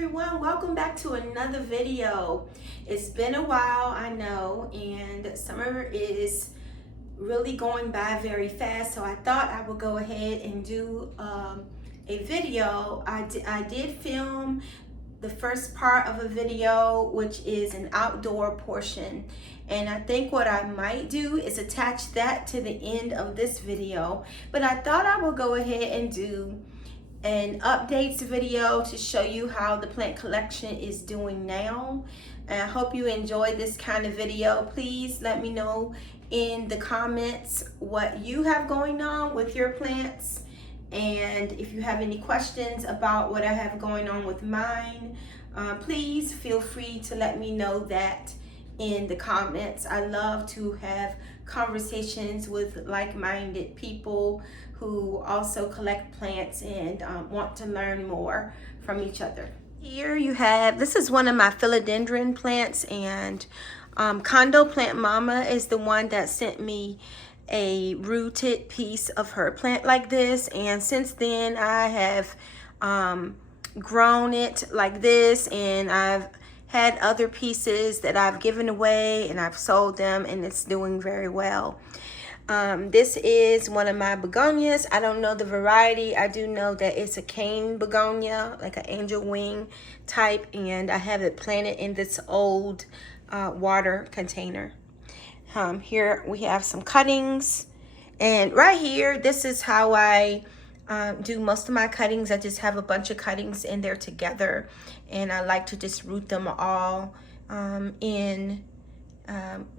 everyone, welcome back to another video. It's been a while, I know, and summer is really going by very fast, so I thought I would go ahead and do a video. I did film the first part of a video, which is an outdoor portion, and I think what I might do is attach that to the end of this video, but I thought I would go ahead and do an updates video to show you how the plant collection is doing now. And I hope you enjoy this kind of video. Please let me know in the comments what you have going on with your plants, and if you have any questions about what I have going on with mine, please feel free to let me know that in the comments. I love to have conversations with like-minded people who also collect plants and want to learn more from each other. Here you have, this is one of my philodendron plants, and Condo Plant Mama is the one that sent me a rooted piece of her plant like this, and since then I have grown it like this, and I've had other pieces that I've given away and I've sold them, and it's doing very well. This is one of my begonias. I don't know the variety. I do know that it's a cane begonia, like an angel wing type, and I have it planted in this old water container. Here we have some cuttings, and right here, this is how I do most of my cuttings. I just have a bunch of cuttings in there together, and I like to just root them all in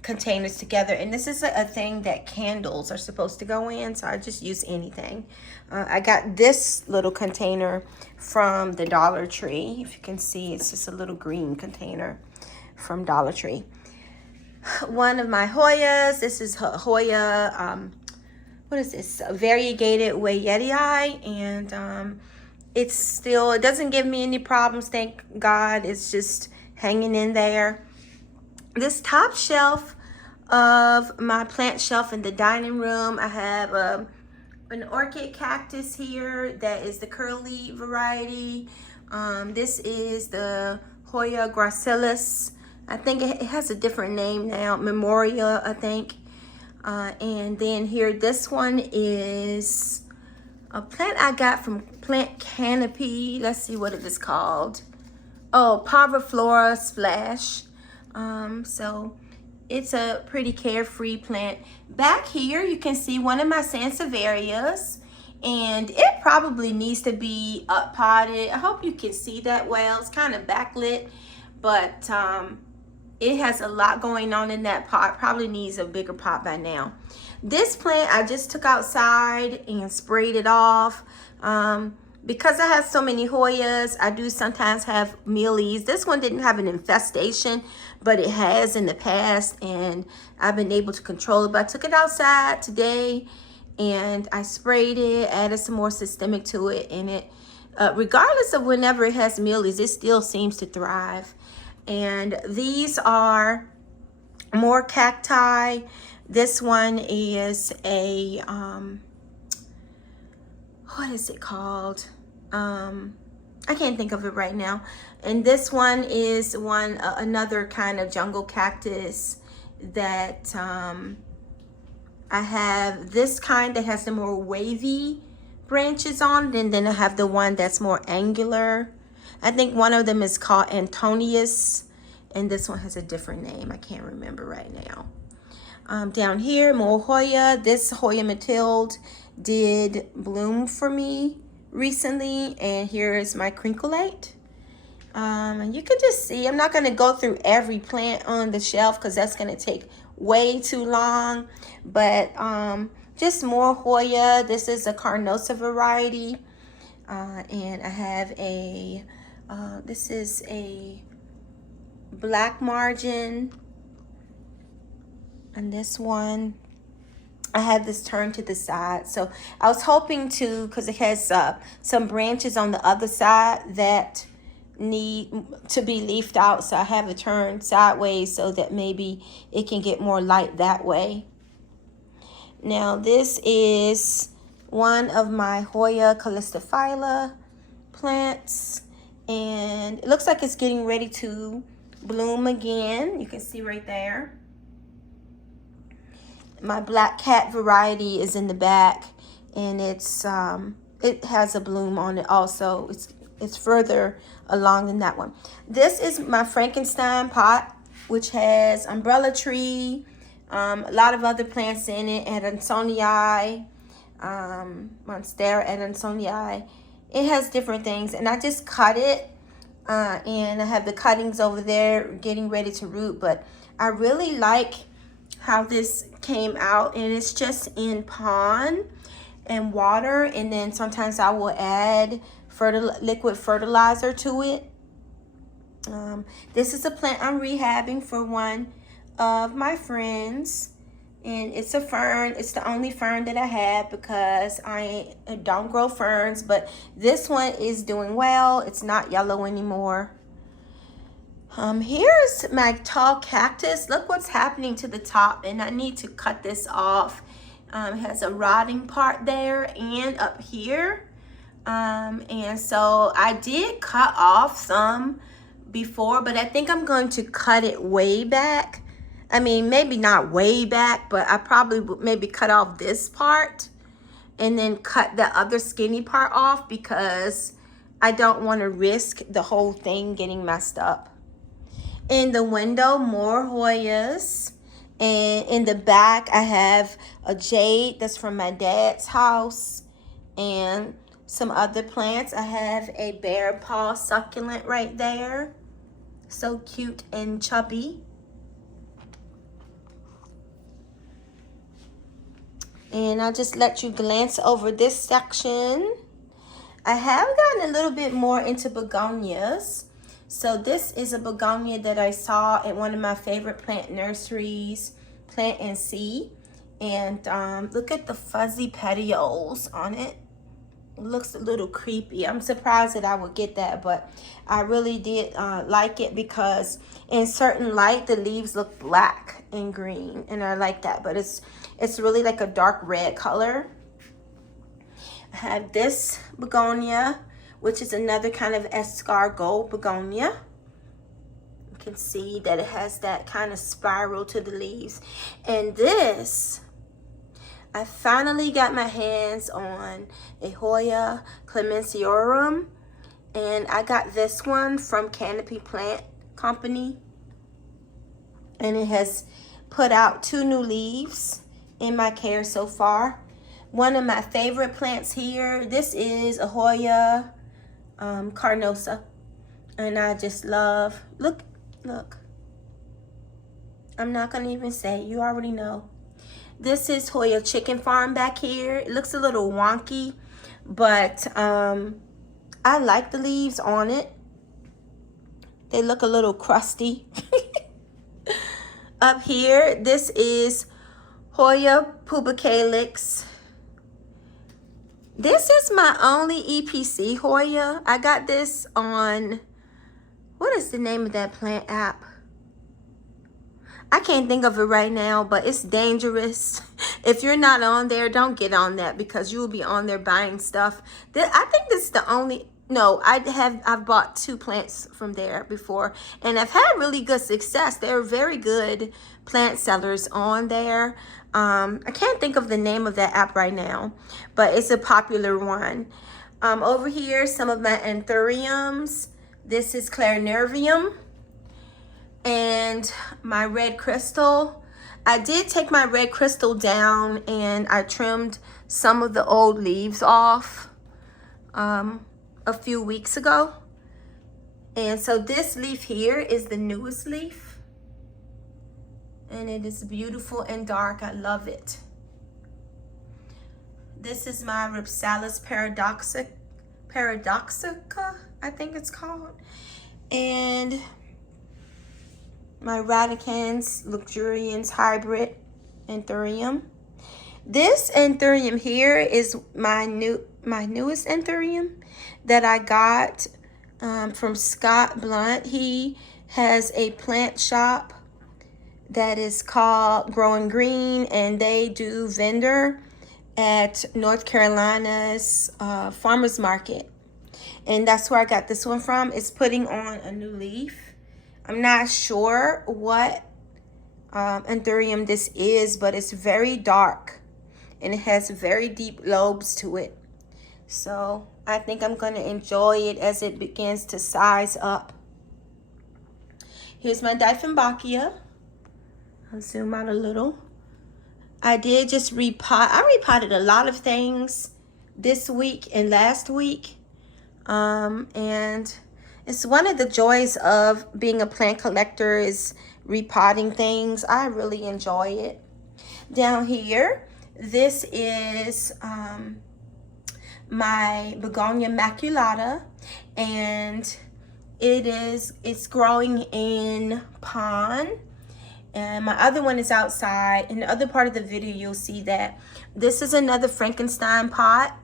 containers together. And this is a thing that candles are supposed to go in, so I just use anything. I got this little container from the Dollar Tree. If you can see, it's just a little green container from Dollar Tree. One of my Hoyas, this is Hoya, what is this? A variegated Wayeti, and it's still, it doesn't give me any problems, thank God. It's just hanging in there. This top shelf of my plant shelf in the dining room, I have an orchid cactus here that is the curly variety. This is the Hoya gracilis. I think it has a different name now, Memoria, I think. And then here, this one is a plant I got from Plant Canopy. Let's see what it is called. Oh, Parviflora Splash. So it's a pretty carefree plant. Back here, you can see one of my Sansevierias, and it probably needs to be up potted. I hope you can see that well. It's kind of backlit, but it has a lot going on in that pot. Probably needs a bigger pot by now. This plant I just took outside and sprayed it off. Because I have so many Hoyas, I do sometimes have mealies. This one didn't have an infestation, but it has in the past, and I've been able to control it. But I took it outside today and I sprayed it, added some more systemic to it, and it, regardless of whenever it has mealies, it still seems to thrive. And these are more cacti. This one is a what is it called? I can't think of it right now. And this one is another kind of jungle cactus that I have. This kind that has the more wavy branches on it, and then I have the one that's more angular. I think one of them is called Antonius, and this one has a different name. I can't remember right now. Down here, more Hoya. This Hoya Mathilde did bloom for me recently, and here is my crinklate. And you can just see, I'm not going to go through every plant on the shelf because that's going to take way too long, but just more Hoya. This is a Carnosa variety, and I have a this is a black margin, and this one I have this turned to the side. So I was hoping to, because it has some branches on the other side that need to be leafed out, so I have it turned sideways so that maybe it can get more light that way. Now this is one of my Hoya calistophylla plants, And it looks like it's getting ready to bloom again. You can see right there. My black cat variety is in the back, and it's it has a bloom on it also. It's further along than that one. This is my Frankenstein pot, which has umbrella tree, a lot of other plants in it, Adansonii, Monstera Adansonii. It has different things, and I just cut it, and I have the cuttings over there getting ready to root. But I really like how this came out, and it's just in pond and water, and then sometimes I will add liquid fertilizer to it. This is a plant I'm rehabbing for one of my friends, and it's a fern. It's the only fern that I have because I don't grow ferns, but this one is doing well. It's not yellow anymore. Here's my tall cactus. Look what's happening to the top, and I need to cut this off. It has a rotting part there and up here. And so I did cut off some before, but I think I'm going to cut it way back. I mean, maybe not way back, but I probably would maybe cut off this part and then cut the other skinny part off because I don't want to risk the whole thing getting messed up. In the window, more Hoyas. And in the back, I have a jade that's from my dad's house and some other plants. I have a bear paw succulent right there. So cute and chubby. And I'll just let you glance over this section. I have gotten a little bit more into begonias. So this is a begonia that I saw at one of my favorite plant nurseries, Plant and See. And look at the fuzzy petioles on it. It looks a little creepy. I'm surprised that I would get that, but I really did like it because in certain light, the leaves look black and green, and I like that, but it's really like a dark red color. I have this begonia, which is another kind of escargot begonia. You can see that it has that kind of spiral to the leaves. And this, I finally got my hands on a Hoya Clemensiorum, and I got this one from Canopy Plant Company, and it has put out 2 new leaves in my care so far. One of my favorite plants here, this is a Hoya carnosa, and I just love, look, I'm not gonna even say, you already know. This is Hoya Chicken Farm back here. It looks a little wonky, but I like the leaves on it. They look a little crusty. Up here, this is Hoya pubicalyx. This is my only EPC Hoya. I got this on, what is the name of that plant app? I can't think of it right now, but it's dangerous. If you're not on there, don't get on that because you will be on there buying stuff. I think this is the only, no, I've bought 2 plants from there before, and I've had really good success. They're very good plant sellers on there. I can't think of the name of that app right now, but it's a popular one. Over here, some of my anthuriums. This is Clarinervium. And my red crystal. I did take my red crystal down and I trimmed some of the old leaves off a few weeks ago. And so this leaf here is the newest leaf. And it is beautiful and dark. I love it. This is my Ripsalis paradoxica, I think it's called. And my Radicans luxurians hybrid anthurium. This anthurium here is my newest anthurium that I got from Scott Blunt. He has a plant shop that is called Growing Green, and they do vendor at North Carolina's farmers market. And that's where I got this one from. It's putting on a new leaf. I'm not sure what anthurium this is, but it's very dark and it has very deep lobes to it. So I think I'm going to enjoy it as it begins to size up. Here's my Dieffenbachia. I'll zoom out a little. I did just repot. I repotted a lot of things this week and last week. And it's one of the joys of being a plant collector is repotting things. I really enjoy it. Down here, this is my Begonia maculata, and it's growing in pond. And my other one is outside. In the other part of the video, you'll see that this is another Frankenstein pot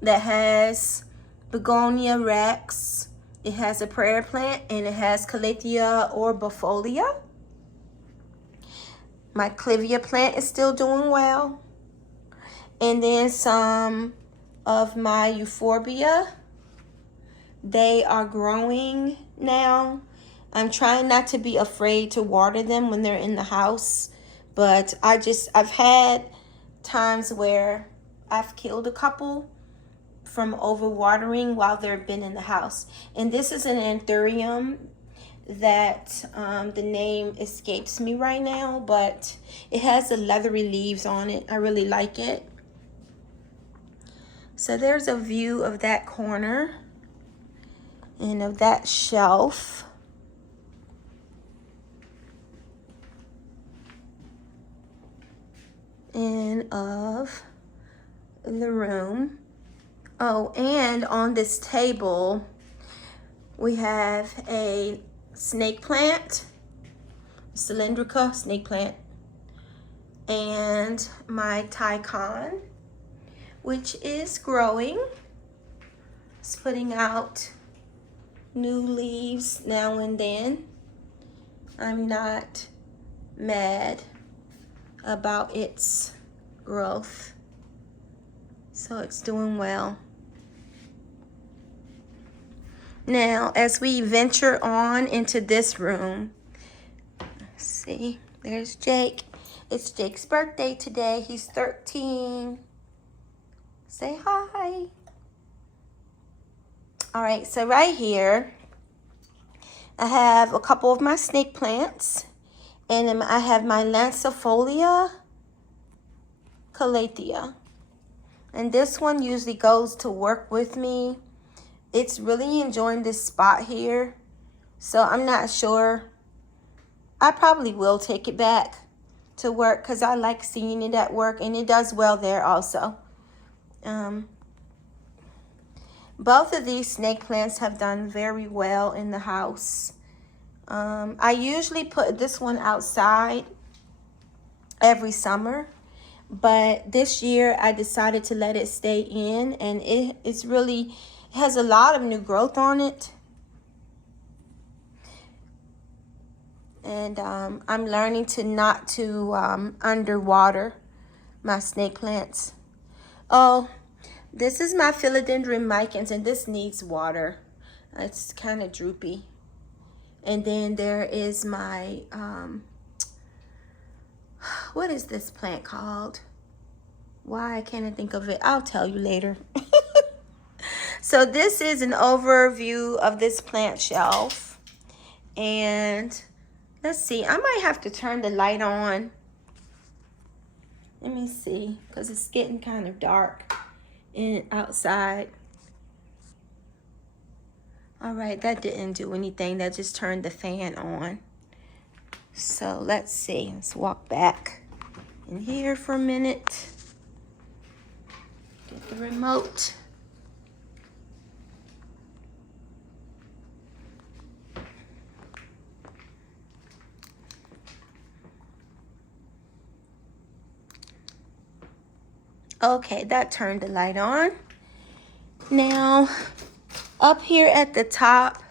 that has Begonia rex. It has a prayer plant, and it has Calathea orbifolia. My Clivia plant is still doing well. And then some of my Euphorbia. They are growing now. I'm trying not to be afraid to water them when they're in the house, but I've had times where I've killed a couple from overwatering while they've been in the house. And this is an anthurium that the name escapes me right now, but it has the leathery leaves on it. I really like it. So there's a view of that corner and of that shelf. And of the room. Oh, and on this table, we have a snake plant, cylindrica snake plant, and my Tycon, which is growing. It's putting out new leaves now and then. I'm not mad about its growth, so it's doing well. Now, as we venture on into this room, let's see, there's Jake. It's Jake's birthday today. He's 13. Say hi. All right, so right here, I have a couple of my snake plants. And then I have my Lancifolia Calathea. And this one usually goes to work with me. It's really enjoying this spot here. So I'm not sure. I probably will take it back to work because I like seeing it at work. And it does well there also. Both of these snake plants have done very well in the house. I usually put this one outside every summer, but this year I decided to let it stay in, and it has a lot of new growth on it. And I'm learning to not to underwater my snake plants. Oh, this is my Philodendron micans, and this needs water. It's kind of droopy. And then there is my, what is this plant called? Why can't I think of it? I'll tell you later. So this is an overview of this plant shelf. And let's see, I might have to turn the light on. Let me see, because it's getting kind of dark outside. All right, that didn't do anything. That just turned the fan on. So let's see. Let's walk back in here for a minute. Get the remote. Okay, that turned the light on. Now, up here at the top.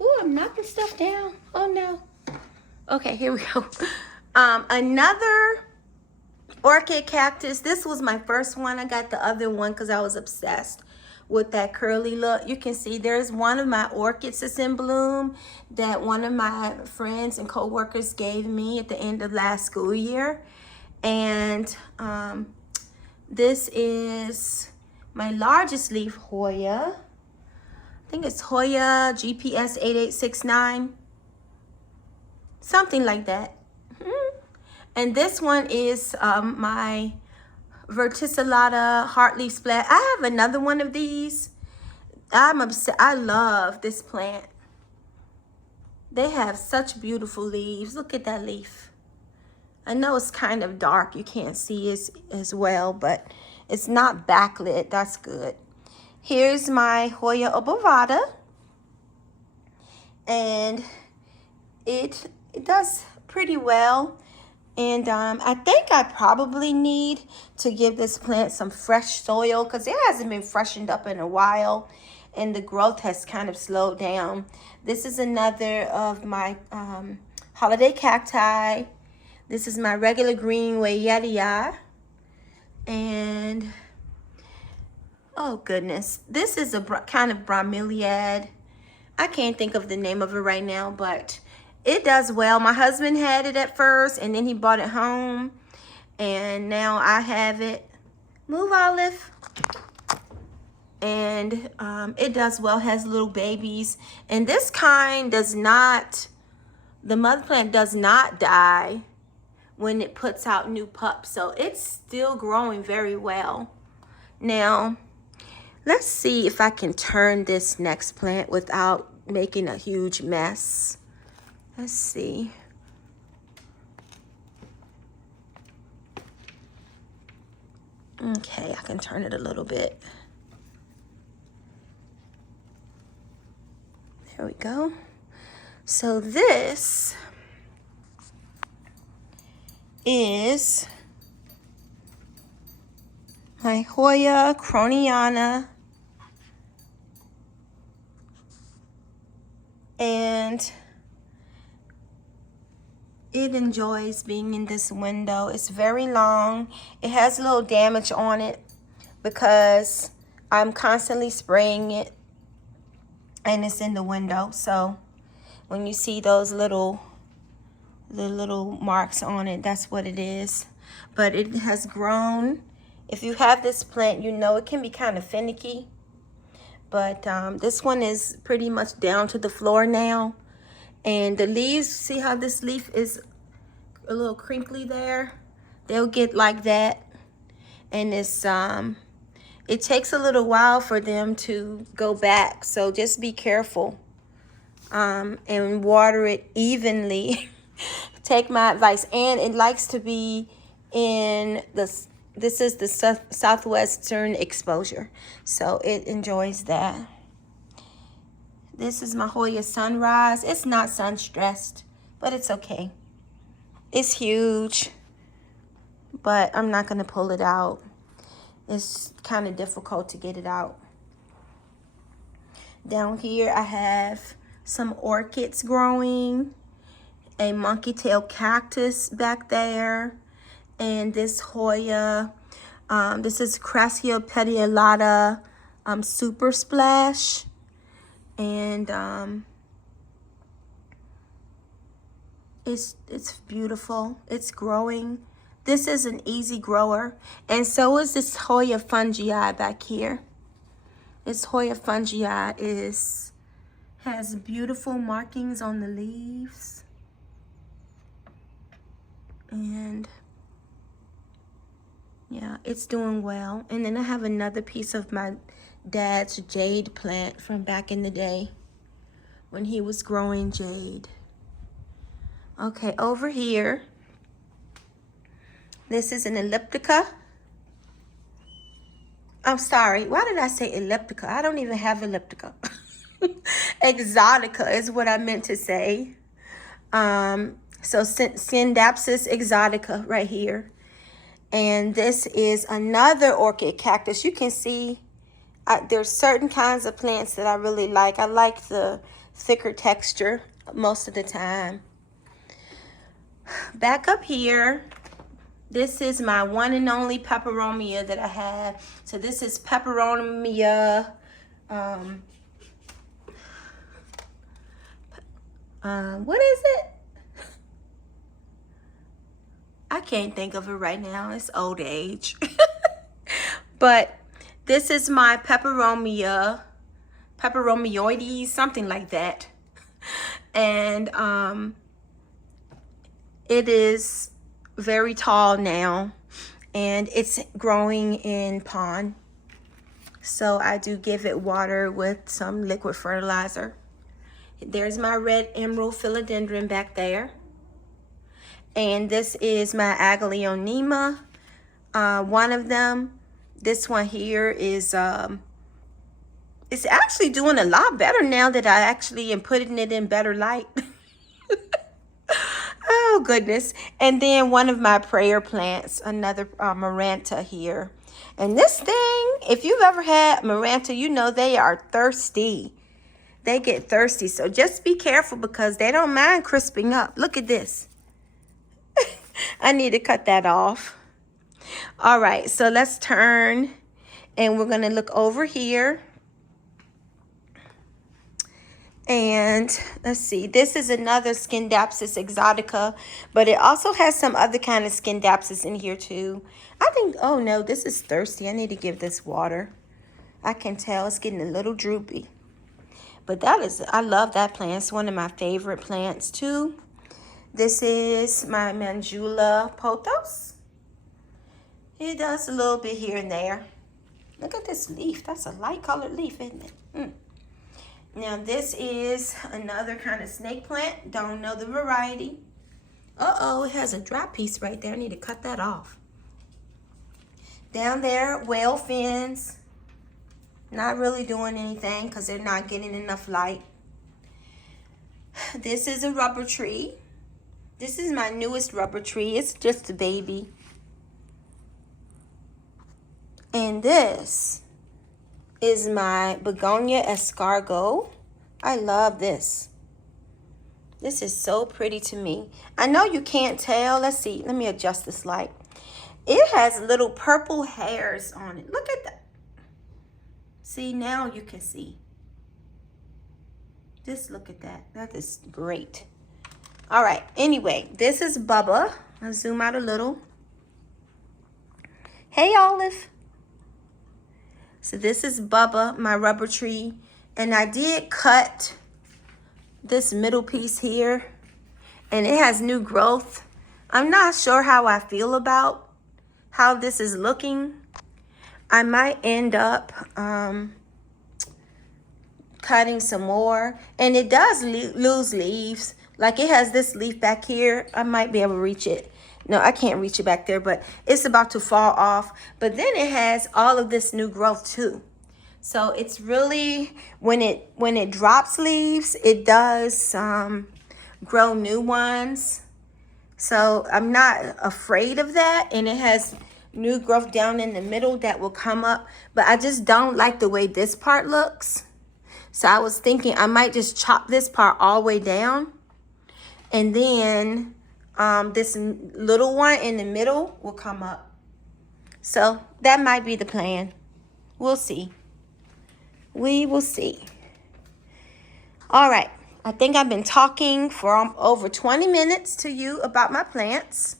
Ooh, I'm knocking stuff down. Oh no. Okay, here we go. Another orchid cactus. This was my first one. I got the other one because I was obsessed with that curly look. You can see there's one of my orchids that's in bloom that one of my friends and co-workers gave me at the end of last school year. And this is my largest leaf Hoya. I think it's Hoya GPS 8869. Something like that. And this one is my verticillata heartleaf splash. I have another one of these. I'm obsessed. I love this plant. They have such beautiful leaves. Look at that leaf. I know it's kind of dark. You can't see it as well, but it's not backlit. That's good. Here's my Hoya obovata. And it does pretty well. And I think I probably need to give this plant some fresh soil because it hasn't been freshened up in a while and the growth has kind of slowed down. This is another of my holiday cacti. This is my regular green Wayettia. And oh goodness, this is a kind of bromeliad. I can't think of the name of it right now, but it does well. My husband had it at first and then he brought it home and now I have it. Move, Olive. And it does well, has little babies. And this kind does not, the mother plant does not die when it puts out new pups. So it's still growing very well. Now, let's see if I can turn this next plant without making a huge mess. Let's see. Okay, I can turn it a little bit. There we go. So this is my Hoya croniana. And it enjoys being in this window. It's very long. It has a little damage on it because I'm constantly spraying it and it's in the window. So when you see those the little marks on it, that's what it is. But it has grown. If you have this plant, you know it can be kind of finicky. But this one is pretty much down to the floor now. And the leaves, see how this leaf is a little crinkly there? They'll get like that. And it's it takes a little while for them to go back. So just be careful and water it evenly. Take my advice. And it likes to be in this is the southwestern exposure. So it enjoys that. This is my Hoya Sunrise. It's not sun stressed, but it's okay. It's huge, but I'm not gonna pull it out. It's kind of difficult to get it out. Down here I have some orchids growing, a monkey tail cactus back there, and this Hoya, this is Crassia petiolata super splash. And it's beautiful. It's growing. This is an easy grower, and so is this Hoya fungii back here. This Hoya fungii has beautiful markings on the leaves, and yeah, it's doing well. And then I have another piece of my dad's jade plant from back in the day when he was growing jade. Okay, over here, this is an elliptica. I'm sorry, why did I say elliptica? I don't even have elliptica. Exotica is what I meant to say. So Scindapsus exotica right here. And this is another orchid cactus. You can see there's certain kinds of plants that I really like. I like the thicker texture most of the time. Back up here, this is my one and only peperomia that I have. So this is Peperomia what is it? I can't think of it right now. It's old age. But this is my pepperomioides, something like that. And it is very tall now, and it's growing in pond. So I do give it water with some liquid fertilizer. There's my red emerald philodendron back there. And this is my aglaonema. One of them, this one here is, it's actually doing a lot better now that I actually am putting it in better light. Oh, goodness. And then one of my prayer plants, another Maranta here. And this thing, if you've ever had Maranta, you know they are thirsty. They get thirsty. So just be careful because they don't mind crisping up. Look at this. I need to cut that off. All right, so let's turn and we're going to look over here. And let's see, this is another Scindapsus exotica, but it also has some other kind of Scindapsus in here too. I think, oh no, this is thirsty. I need to give this water. I can tell it's getting a little droopy. But that is, I love that plant. It's one of my favorite plants too. This is my Mandula pothos. It does a little bit here and there. Look at this leaf. That's a light colored leaf, isn't it? Now this is another kind of snake plant. Don't know the variety. Uh-oh, it has a dry piece right there. I need to cut that off. Down there, whale fins. Not really doing anything because they're not getting enough light. This is a rubber tree. This is my newest rubber tree. It's just a baby. And this is my begonia escargot. I love this. This is so pretty to me. I know you can't tell. Let's see. Let me adjust this light. It has little purple hairs on it. Look at that. See, now you can see. Just look at that. That is great. All right. Anyway, this is Bubba. I'll zoom out a little. Hey, Olive. So this is Bubba, my rubber tree. And I did cut this middle piece here. And it has new growth. I'm not sure how I feel about how this is looking. I might end up cutting some more. And it does lose leaves. Like it has this leaf back here. I might be able to reach it. No, I can't reach it back there, but it's about to fall off. But then it has all of this new growth too. So it's really, when it drops leaves, it does grow new ones. So I'm not afraid of that. And it has new growth down in the middle that will come up. But I just don't like the way this part looks. So I was thinking I might just chop this part all the way down. And then this little one in the middle will come up. So that might be the plan. We'll see. We will see. All right. I think I've been talking for over 20 minutes to you about my plants.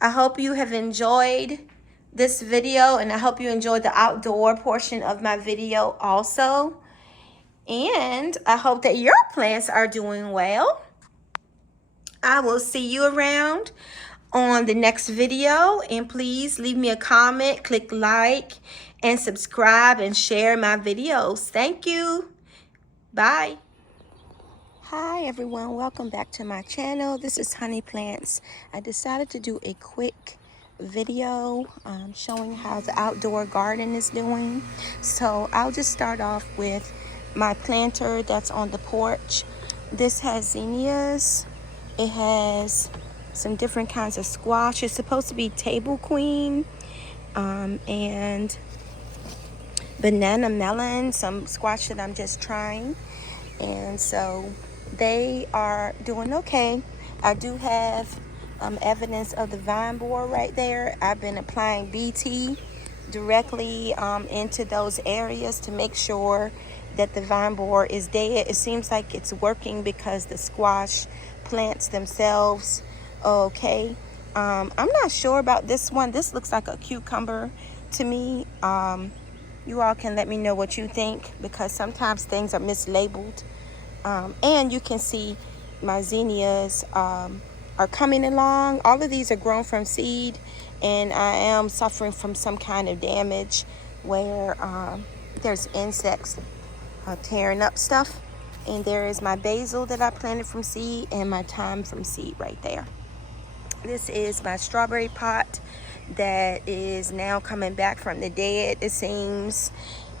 I hope you have enjoyed this video, and I hope you enjoyed the outdoor portion of my video also. And I hope that your plants are doing well. I will see you around on the next video, and please leave me a comment, click like, and subscribe and share my videos. Thank you. Bye. Hi everyone, welcome back to my channel. This is Honey Plants. I decided to do a quick video showing how the outdoor garden is doing. So I'll just start off with my planter that's on the porch. This has zinnias. It has some different kinds of squash. It's supposed to be table queen and banana melon, some squash that I'm just trying. And so they are doing okay. I do have evidence of the vine borer right there. I've been applying BT directly into those areas to make sure that the vine borer is dead. It seems like it's working because the squash plants themselves okay. I'm not sure about this one. This looks like a cucumber to me. You all can let me know what you think, because sometimes things are mislabeled. And you can see my zinnias are coming along. All of these are grown from seed, and I am suffering from some kind of damage where there's insects tearing up stuff. And there is my basil that I planted from seed, and my thyme from seed right there. This is my strawberry pot that is now coming back from the dead, it seems.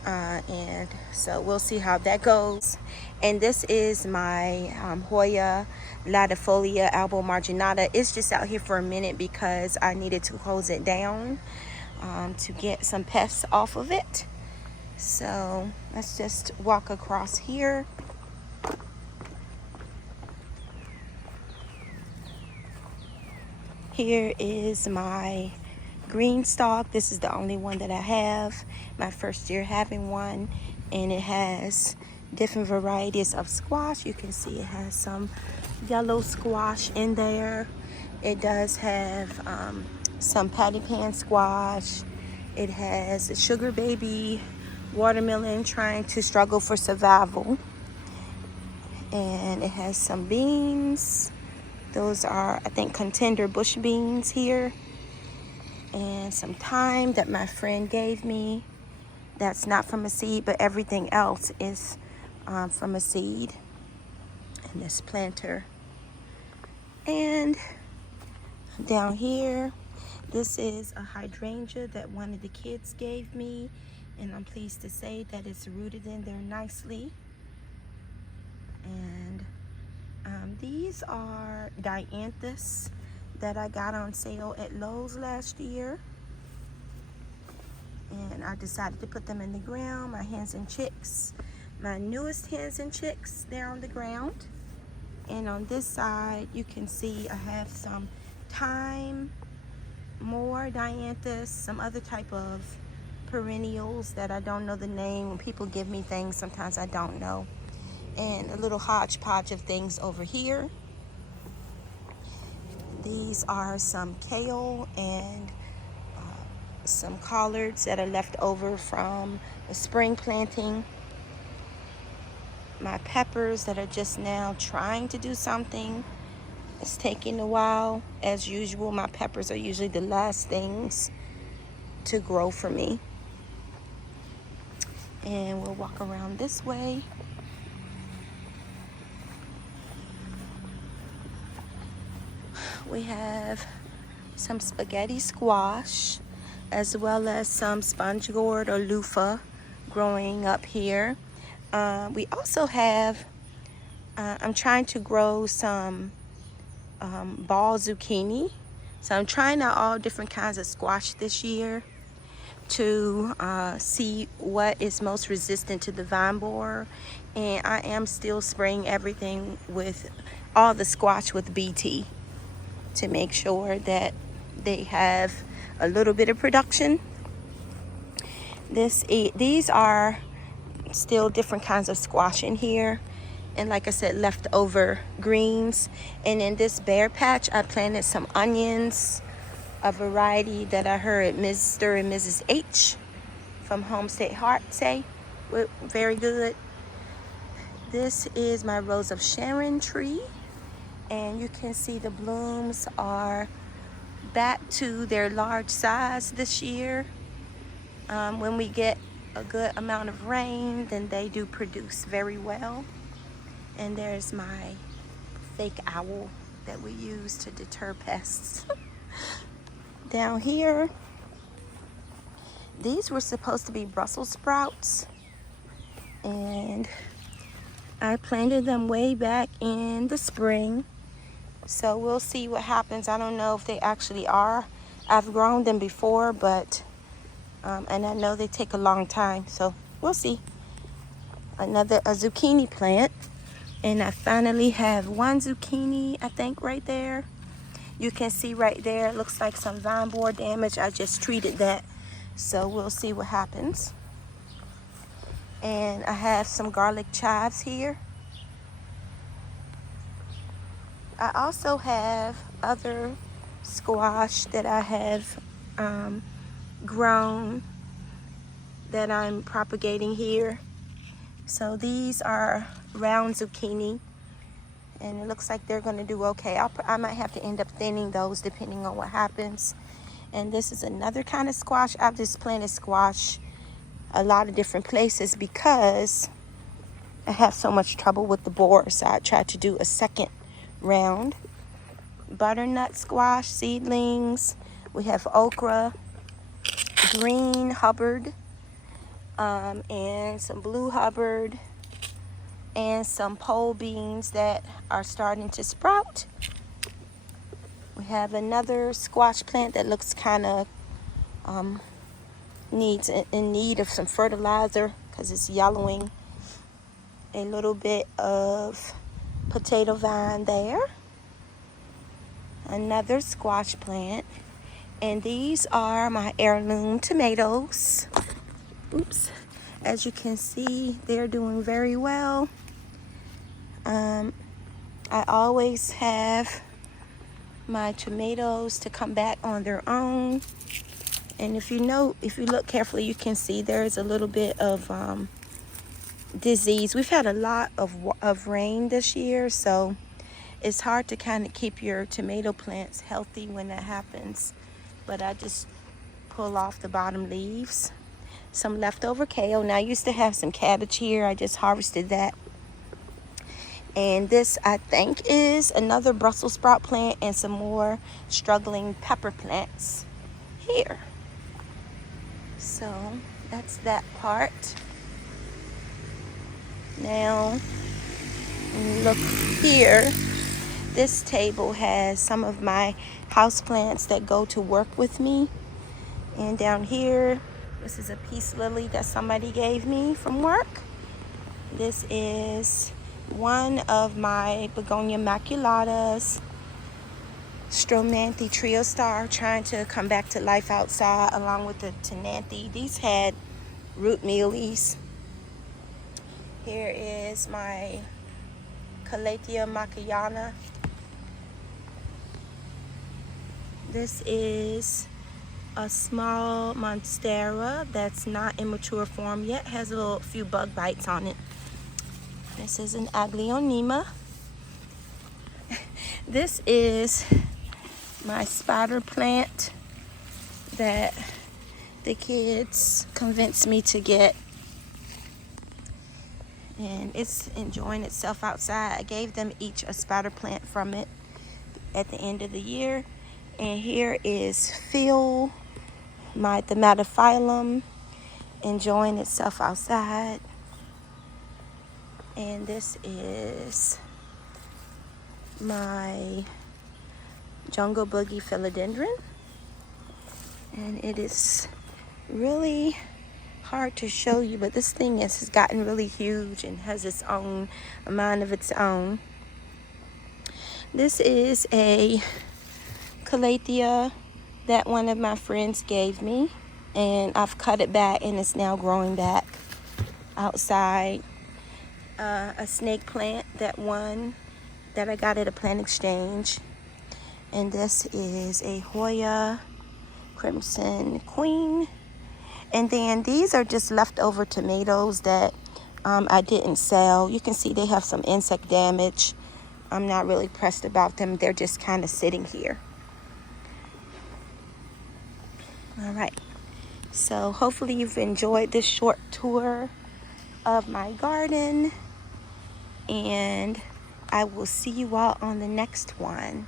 And so we'll see how that goes. And this is my Hoya latifolia albo marginata. It's just out here for a minute because I needed to close it down to get some pests off of it. So let's just walk across here. Here is my green stalk. This is the only one that I have. My first year having one, and it has different varieties of squash. You can see it has some yellow squash in there. It does have some patty pan squash. It has a sugar baby watermelon trying to struggle for survival, and it has some beans. Those are, I think, contender bush beans here. And some thyme that my friend gave me. That's not from a seed, but everything else is from a seed. And this planter. And down here, this is a hydrangea that one of the kids gave me. And I'm pleased to say that it's rooted in there nicely. And these are dianthus that I got on sale at Lowe's last year. And I decided to put them in the ground. My hens and chicks, my newest hens and chicks, they're on the ground. And on this side, you can see I have some thyme, more dianthus, some other type of perennials that I don't know the name. When people give me things, sometimes I don't know. And a little hodgepodge of things over here. These are some kale and some collards that are left over from the spring planting. My peppers that are just now trying to do something. It's taking a while. As usual, my peppers are usually the last things to grow for me. And we'll walk around this way. We have some spaghetti squash, as well as some sponge gourd or loofah growing up here. We also have, I'm trying to grow some ball zucchini. So I'm trying out all different kinds of squash this year to see what is most resistant to the vine borer. And I am still spraying everything with all the squash with BT to make sure that they have a little bit of production. These are still different kinds of squash in here, and like I said, leftover greens. And in this bare patch, I planted some onions, a variety that I heard Mr. and Mrs. H from Homestead Heart say were very good. This is my Rose of Sharon tree, and you can see the blooms are back to their large size this year. When we get a good amount of rain, then they do produce very well. And there's my fake owl that we use to deter pests. Down here, these were supposed to be Brussels sprouts, and I planted them way back in the spring. So we'll see what happens. I don't know if they actually are. I've grown them before, but and I know they take a long time, so we'll see. A zucchini plant, and I finally have one zucchini, I think, right there. You can see right there, it looks like some vine borer damage. I just treated that So we'll see what happens. And I have some garlic chives here. I also have other squash that I have grown that I'm propagating here. So these are round zucchini, and it looks like they're going to do okay. I might have to end up thinning those depending on what happens. And this is another kind of squash. I've just planted squash a lot of different places because I have so much trouble with the borers. So I tried to do a second round. Butternut squash seedlings. We have okra, green Hubbard, and some blue Hubbard, and some pole beans that are starting to sprout. We have another squash plant that looks kind of in need of some fertilizer because it's yellowing. A little bit of potato vine there. Another squash plant. And these are my heirloom tomatoes. Oops. As you can see, they're doing very well. I always have my tomatoes to come back on their own. And if you look carefully, you can see there's a little bit of disease. We've had a lot of rain this year, so it's hard to kind of keep your tomato plants healthy when that happens. But I just pull off the bottom leaves. Some leftover kale. Now I used to have some cabbage here. I just harvested that. And this, I think, is another Brussels sprout plant and some more struggling pepper plants here. So that's that part. Now, look here. This table has some of my houseplants that go to work with me. And down here, this is a peace lily that somebody gave me from work. This is one of my begonia maculatas, Stromanthe Trio Star, trying to come back to life outside along with the Tenanthe. These had root mealies. Here is my Calathea macayana. This is a small monstera that's not in mature form yet, has a few bug bites on it. This is an aglaonema. This is my spider plant that the kids convinced me to get. And it's enjoying itself outside. I gave them each a spider plant from it at the end of the year. And here is Phil, the Mataphyllum, enjoying itself outside. And this is my Jungle Boogie philodendron. And it is really hard to show you, but this thing has gotten really huge and has its own mind of its own. This is a Calathea that one of my friends gave me, and I've cut it back and it's now growing back outside. A snake plant that I got at a plant exchange, and this is a Hoya Crimson Queen. And then these are just leftover tomatoes that I didn't sell. You can see they have some insect damage. I'm not really pressed about them. They're just kind of sitting here. All right. So hopefully you've enjoyed this short tour of my garden. And I will see you all on the next one.